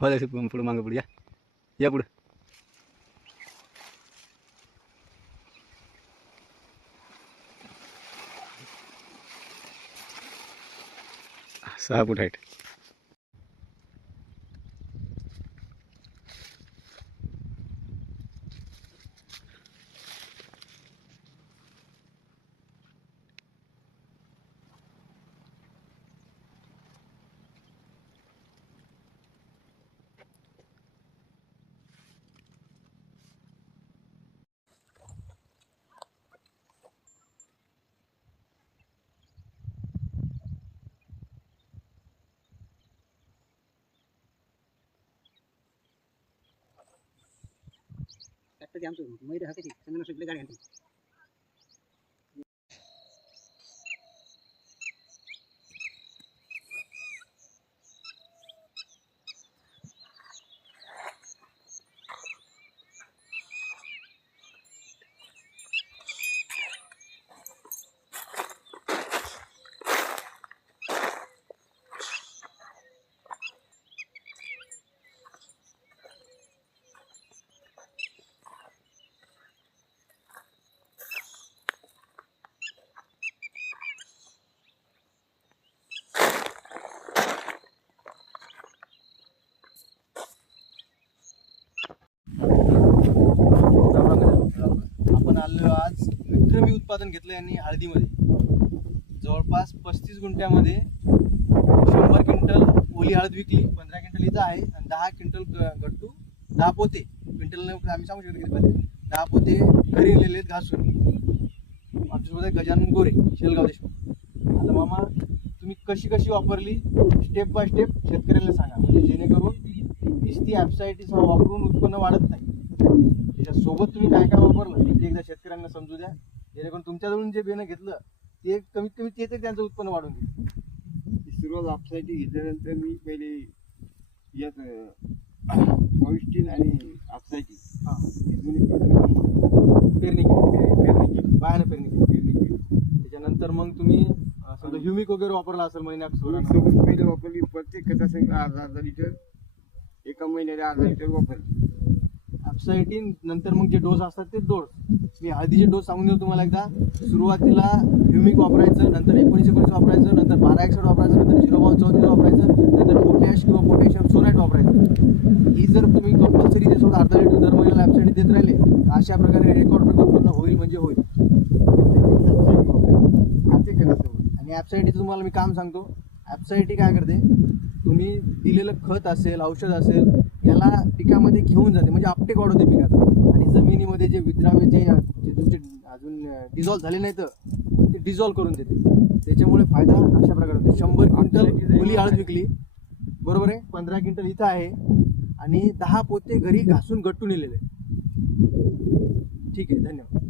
हो पुढे मागं पुढे या पुढे. सहा फूट हाईट. आमचं मैदा हाताची संगणक सुटले गाडी आणते. आपण आलो आज विक्रमी उत्पादन घेतलं यांनी हळदीमध्ये. जवळपास 35 गुंठ्यामध्ये 100 क्विंटल ओली हळद विकली. 15 क्विंटल इथं आहे आणि 10 क्विंटल गट्टू 10 पोते क्विंटल आम्ही सांगू शकतो किती पाहिजे. 10 पोते घरी नेलेले घासून. आमच्यासोबत गजानन गोरे शेलगाव देशमुख. आता मामा तुम्ही कशी कशी वापरली स्टेप बाय स्टेप शेतकऱ्यांना सांगा, म्हणजे जेणेकरून नुसती ॲप्सायटीस वापरून उत्पन्न वाढत नाही. त्याच्यासोबत तुम्ही काय काय वापरलं ते एकदा शेतकऱ्यांना समजू द्या, जेणेकरून तुमच्याजवळून जे बियाणं घेतलं ते कमीत कमी ते त्यांचं उत्पन्न वाढून घेईल. सुरुवात आपसाईटी घेतल्यानंतर मी पहिले यात पॉइस्टीन आणि आपसाईटी पेरणी केली बायानं पेरणी केली. त्याच्यानंतर मग तुम्ही समजा ह्युमिक वगैरे वापरला असेल महिन्यात सोबत पहिले वापरली. प्रत्येक खतासंग अर्धा लिटर एका महिन्याला अर्धा लिटर वापरली. ॲप्सायटीन नंतर मग जे डोस असतात ते डोस मी हळदीचे डोस सांगून देऊ तुम्हाला एकदा. सुरुवातीला ह्युमिक वापरायचं, नंतर 19-19 वापरायचं, नंतर 12-61 वापरायचं, नंतर 0.34 वापरायचं, नंतर पोटॅश किंवा पोटॅशियम सोनाईट वापरायचं. ही जर तुम्ही कंपल्सरी त्याच्यासोबत अर्धा लिटर दर महिन्याला ॲप्सायटीन देत राहिले अशा प्रकारे रेकॉर्ड उत्पन्न होईल म्हणजे होईल. आणि ॲप्सायटीचं तुम्हाला मी काम सांगतो. ॲप्सायटी काय करते, तुम्ही दिलेलं खत असेल औषध असेल याला पिकामध्ये घेऊन जाते, म्हणजे अपटेक वाढवते पिकात. आणि जमिनीमध्ये जे विद्राव्य जे तुमचे अजून डिझॉल्व्ह झाले नाही तर ते डिझॉल्व्ह करून देते. त्याच्यामुळे फायदा अशा प्रकारे होते. 100 क्विंटल ओली हळद विकली, बरोबर आहे. 15 क्विंटल इथं आहे आणि 10 पोते घरी घासून गट्टू नेलेले. ठीक आहे, धन्यवाद.